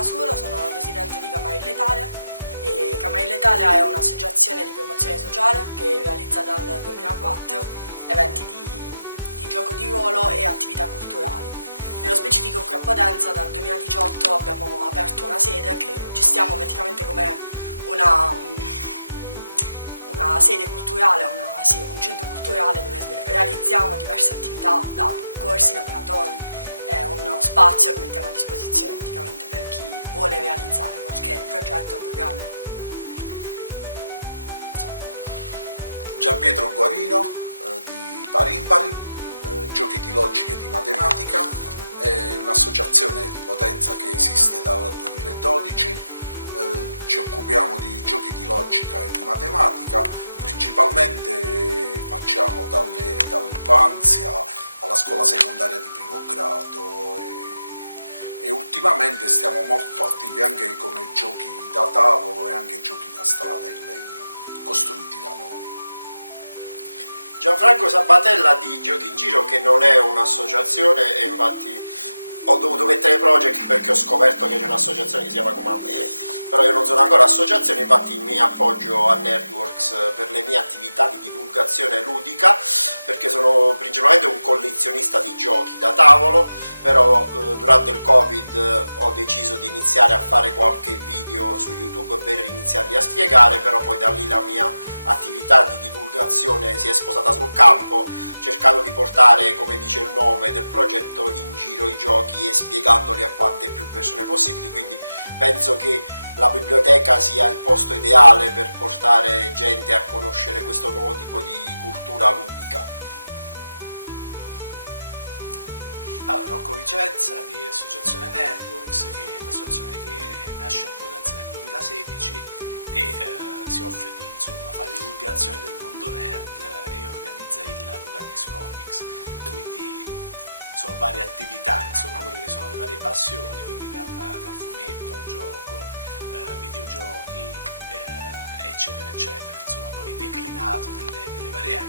Masuro, sono la presidente di 𝒏𝒕𝒉 Italia e 𝒏𝒕𝒉 Italia è un'associazione di promozione sociale che realizza dal 2004 eventi di gioco di ruolo e attività culturali. Nello specifico qui a Potenza dal 2018 abbiamo aperto una sede che gestiamo praticamente come una sede culturale, un centro culturale dove realizziamo diverse attività, da corsi, laboratori, uno spazio che mettiamo a disposizione praticamente per chi vuole realizzare qualche progetto o programma. Gianpietro Guarino di Pari Impari, giochi di logica e di matematica, è un'associazione di Potenza che esiste dal 2012. Ci occupiamo di giochi di logica e di matematica, principalmente facciamo dall'infanzia alla scuola secondaria di primo grado e ultimamente stiamo molto attivi anche come giochi da tavolo e anche giochi da strada in legno costruiti da noi. Gianfranco Sabatella di Giochi in Giro, che non è un'associazione, e infatti ho dovuto mettere project perché ho scoperto che c'è un'associazione che si chiama come me, però io non sono ancora associazione, infatti mi appoggio a Nerdworks per le mie attività di divulgazione ludica, perché sono principalmente un collezionista di giochi da tavolo, però durante il Covid ho deciso di iniziare a fare qualche video su YouTube per iniziarli a spiegare, però poi da lì la mia attività di divulgazione si è sposata sul campo, cercando di portare, come dice il nome del progetto, in giro i giochi e spiegandoli a quante più persone possibili, quindi penso che la biblioteca sia il posto ideale per portare gente a conoscere questo nuovo tipo di cultura ludica. Allora, Rocco Vicenza di Associazione Nerdworks, che è un'associazione che nasce a Potenza nel 2016 e si offre di fare divulgazione del mondo nerd e organizza il Lucanis Comics, quindi sono varie attività, quelle che sono le varie passioni, quindi dal fumetto al gioco, videogiochi, eccetera eccetera, poi declinato nelle varie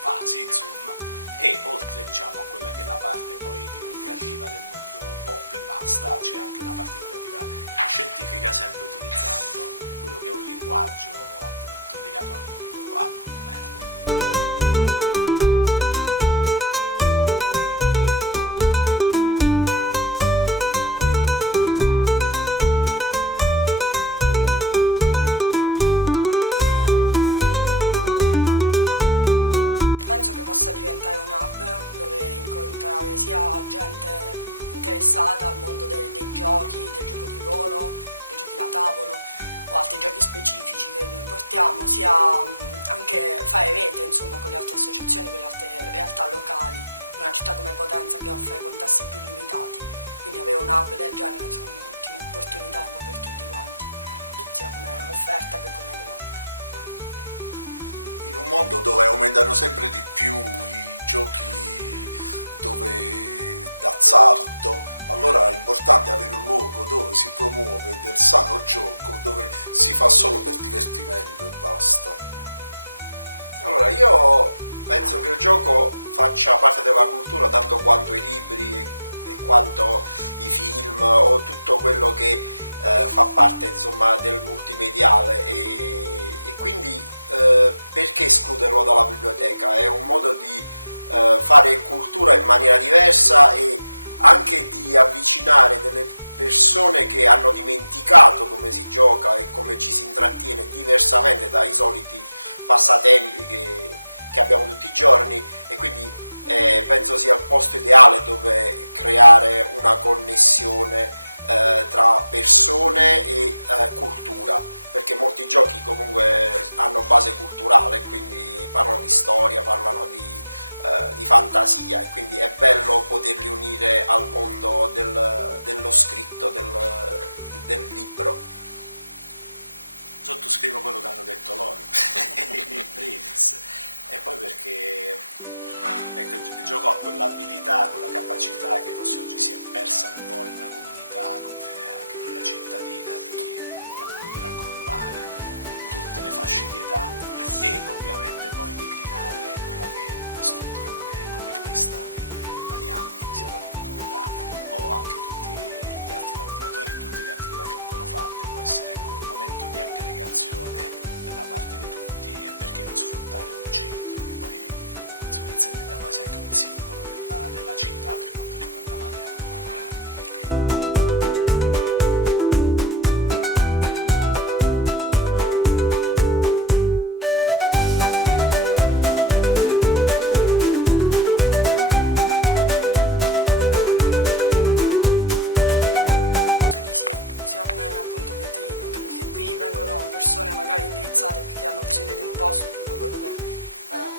fasi, e oltre a quella che è la parte poi divulgativa del mondo pop e basta, c'è anche una parte divulgativa scientifica, sempre utilizzando quello che è un linguaggio appunto legato al mondo nerd. Possa diventare un hub dove incontrare sia gente interessata al mondo dei giochi, del gioco di ruolo, dei giochi da tavolo o altri giochi specifici che noi portiamo, sia anche fare rete con le altre associazioni, con le altre realtà locali, in una città come Potenza che offre contesti più limitati, quindi avere un hub del genere è un'ottima opportunità un po' per tutti quanti, sia come offerta che come domanda. In un mondo dove aumentano sempre di più i giochi d'azzardo, allora è importante avere un luogo dove si promuove del sano gioco, dove si fa solo per divertimento e basta. Allora, io penso che il gioco faccia parte della cultura tanto quanto i libri e quanto i film o tutto quello che fa parte del multimediale e quindi perché escluderlo dalla biblioteca? È un modo di fare cultura in maniera diversa e anche di avvicinare delle persone che hanno dimenticato come si gioca e come ci si intrattiene diversamente dai soliti passatempi che abbiamo tutti i giorni, e quindi penso sia il posto ideale dove creare una connessione tra persone e cultura, perché molti giochi comunque hanno base culturale, quindi parlano di storia, parlano di fantasia, e quindi è bello poterli unire al mondo dello scritto, del libro. Sottoscrivo quello che hanno detto loro in primis, e poi perché il gioco ha quell'abilità, quella capacità che forse oggi si è persa un po' in una comunità come anche quella cittadina di raggruppare tutte le fasce di età e ovviamente poi declinare quella che è una struttura come questa nelle vari ambiti, sia la lettura o anche tutti gli altri laboratori e tutte le fatte, può essere ecco, un momento di aggregazione da parte di tutti, e perché non sfruttare un centro che poi insomma, inizia a diventare quasi anche un simbolo della città per quanto riguarda l'area. Persone magari indirizzate perché hanno bisogno di un posto, di un luogo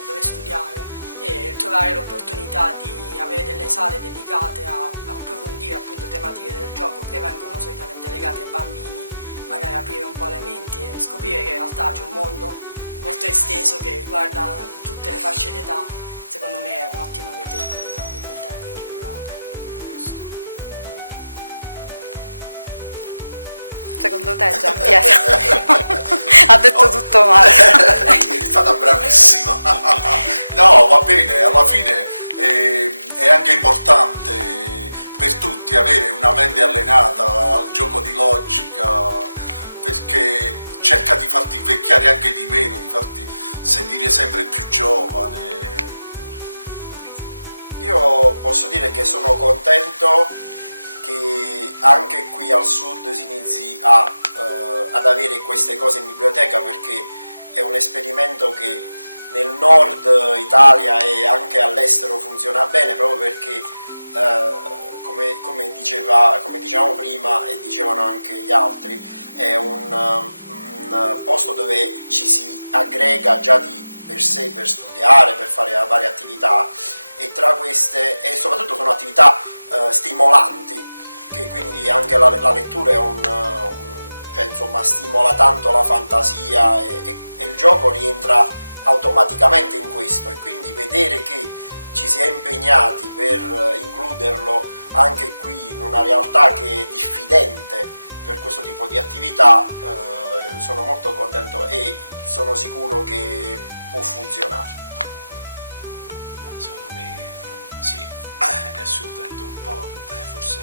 dove studiare, e trovare l'opportunità di avere delle sale dedicate a approfondire appunto tematiche del gioco che vengono solitamente legate ai bambini, magari aprire un po' le menti e scoprire che in realtà c'è un mondo molto esteso che riguarda tutte le fasce d'età. Secondo me è un'ottima vetrina per la biblioteca in generale. Secondo te Giampiero ha detto tutto male? È stata bravissima. No, va bene, alla fine è anche importante per tutti avere una mente allenata al gioco di logica, perché cerca di farti invecchiare anche di meno, di farti sentire sempre più giovane. Io posso dire che sono contento che anche qui al sud si inizi ad avere queste cose in biblioteca, perché è un esperimento che nel nord Italia e anche all'estero funziona bene, proprio perché come dicevamo prima e dicevano anche gli altri, è un posto dove ci si aggrega già di per sé per studiare, per fare varie attività, e tra queste, e soprattutto sono attività stimolanti, che quindi anche la lettura è cioè, insomma, stimola tanto la fantasia, e il gioco rientra automaticamente in questo, e quindi vedere che ci si è impegnati per includerlo anche qui in una realtà che è diffidente per questo tipo di attività, sono molto contento e sono sicuro che può funzionare. Secondo me sì, è assolutamente un ponte, forse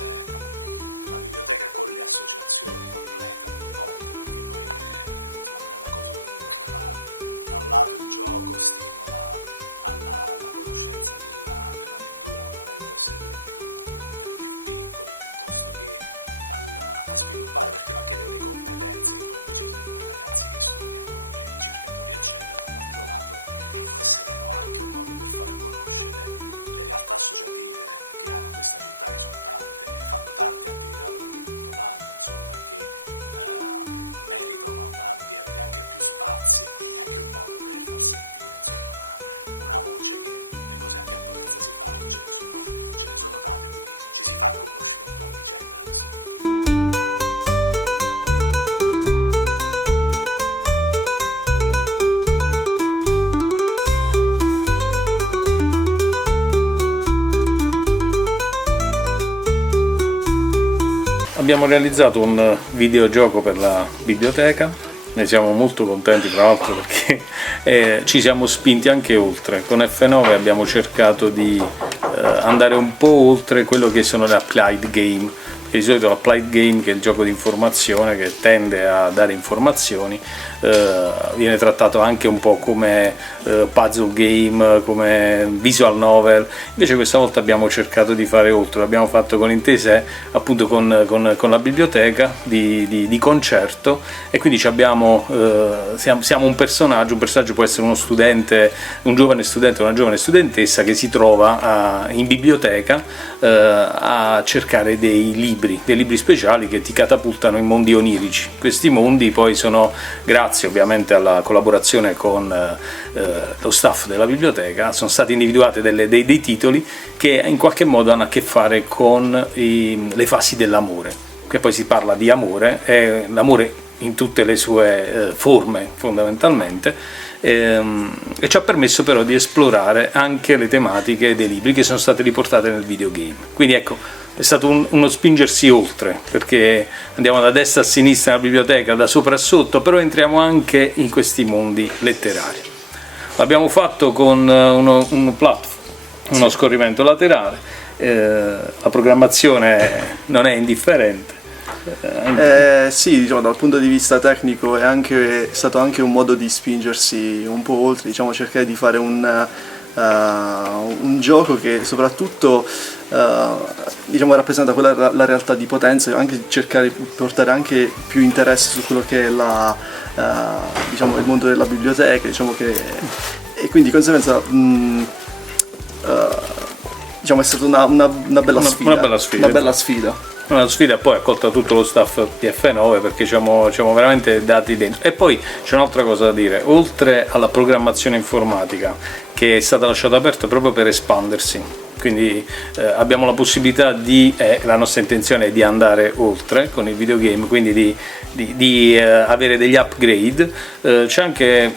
la biblioteca con le associazioni completano il ponte, perché poi insomma, non è una cosa univoca, ma da un lato il gioco stimola alla conoscenza della lettura, magari può essere per i più piccoli, piuttosto che a sviluppare, perché anche delle competenze che poi invece servono ai ragazzi che studiano, per i ricercatori eccetera. Dall'altro lato può essere anche un modo per far conoscere le realtà associative che ha questa città, che sono tante, fanno tante attività durante tutto l'anno, insomma, che meritano man mano di avere anche più spazi, e quindi anche un modo per far sentire insomma, una voce, che le cose anche a Potenza si fanno, ce ne sono tante, quindi ci si fa conoscere un po' a vicenda da questo punto. Abbiamo realizzato un videogioco per la biblioteca, ne siamo molto contenti tra l'altro perché ci siamo spinti anche oltre. Con F9 abbiamo cercato di andare un po' oltre quello che sono le applied game, perché di solito l'applied game, che è il gioco di informazione che tende a dare informazioni, viene trattato anche un po' come puzzle game, come visual novel. Invece questa volta abbiamo cercato di fare oltre, l'abbiamo fatto con intese appunto con la biblioteca di concerto, e quindi siamo un personaggio può essere uno studente, un giovane studente o una giovane studentessa che si trova in biblioteca a cercare dei libri speciali che ti catapultano in mondi onirici. Questi mondi poi sono, grazie ovviamente alla collaborazione con lo staff della biblioteca, sono stati individuati dei titoli che in qualche modo hanno a che fare con le fasi dell'amore, che poi si parla di amore, e l'amore in tutte le sue forme fondamentalmente, e ci ha permesso però di esplorare anche le tematiche dei libri che sono state riportate nel videogame. Quindi ecco, è stato uno spingersi oltre, perché andiamo da destra a sinistra nella biblioteca, da sopra a sotto, però entriamo anche in questi mondi letterari. L'abbiamo fatto con uno scorrimento laterale, la programmazione non è indifferente, Sì, diciamo, dal punto di vista tecnico è stato anche un modo di spingersi un po' oltre, diciamo, cercare di fare un gioco che soprattutto diciamo, rappresenta quella la realtà di Potenza, e anche cercare di portare anche più interesse su quello che è diciamo, il mondo della biblioteca, diciamo, e quindi di conseguenza diciamo, è stata una bella sfida. Una sfida poi accolta tutto lo staff di F9, perché ci siamo veramente dati dentro. E poi c'è un'altra cosa da dire: oltre alla programmazione informatica, che è stata lasciata aperta proprio per espandersi, quindi abbiamo la possibilità la nostra intenzione è di andare oltre con il videogame, quindi di avere degli upgrade. C'è anche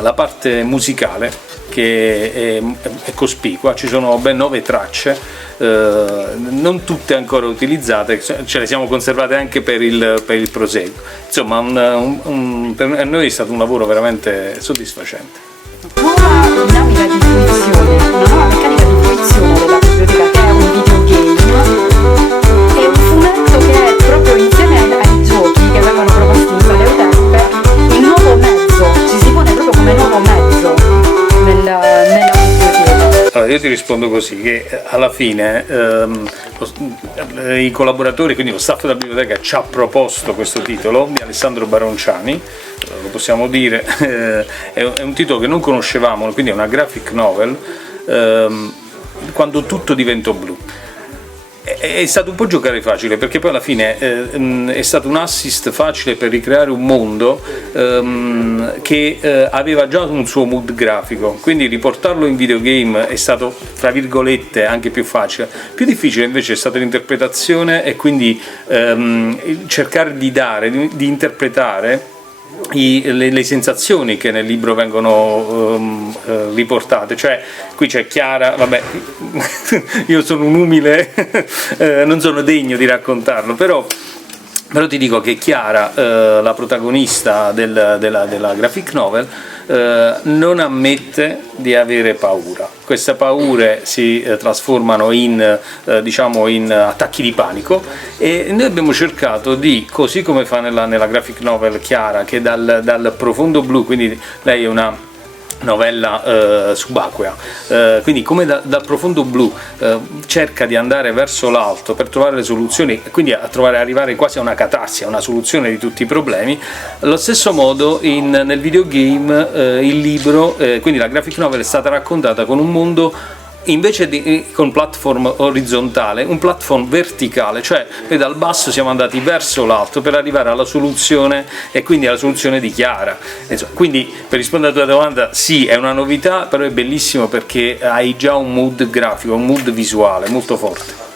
la parte musicale che è cospicua, ci sono ben 9 tracce, non tutte ancora utilizzate, ce le siamo conservate anche per il proseguo. Insomma, per noi è stato un lavoro veramente soddisfacente. Nuova dinamica di fruizione, una nuova meccanica di fruizione della biblioteca, che è un videogame, è un fumetto che è proprio insieme ai giochi che vengono proposti in sale utente, il nuovo mezzo, ci si pone proprio come nuovo mezzo nella biblioteca. Allora, io ti rispondo così, che alla fine i collaboratori, quindi lo staff della biblioteca, ci ha proposto questo titolo di Alessandro Baronciani, lo possiamo dire, è un titolo che non conoscevamo, quindi è una graphic novel, quando tutto diventò blu. È stato un po' giocare facile, perché poi alla fine è stato un assist facile per ricreare un mondo che aveva già un suo mood grafico, quindi riportarlo in videogame è stato, tra virgolette, anche più facile. Più difficile invece è stata l'interpretazione, e quindi cercare di interpretare le sensazioni che nel libro vengono riportate. Cioè, qui c'è Chiara, vabbè, io sono un umile, non sono degno di raccontarlo, però ti dico che Chiara, la protagonista della graphic novel, non ammette di avere paura. Queste paure si trasformano in attacchi di panico, e noi abbiamo cercato di, così come fa nella graphic novel Chiara, che dal profondo blu, quindi lei è una novella subacquea, quindi come dal profondo blu cerca di andare verso l'alto per trovare le soluzioni, e quindi arrivare quasi a una catarsi, a una soluzione di tutti i problemi. Allo stesso modo nel videogame il libro, quindi la graphic novel, è stata raccontata con un mondo, invece con platform orizzontale, un platform verticale, cioè noi dal basso siamo andati verso l'alto per arrivare alla soluzione, e quindi alla soluzione di Chiara. Quindi, per rispondere alla tua domanda, sì, è una novità, però è bellissimo perché hai già un mood grafico, un mood visuale molto forte.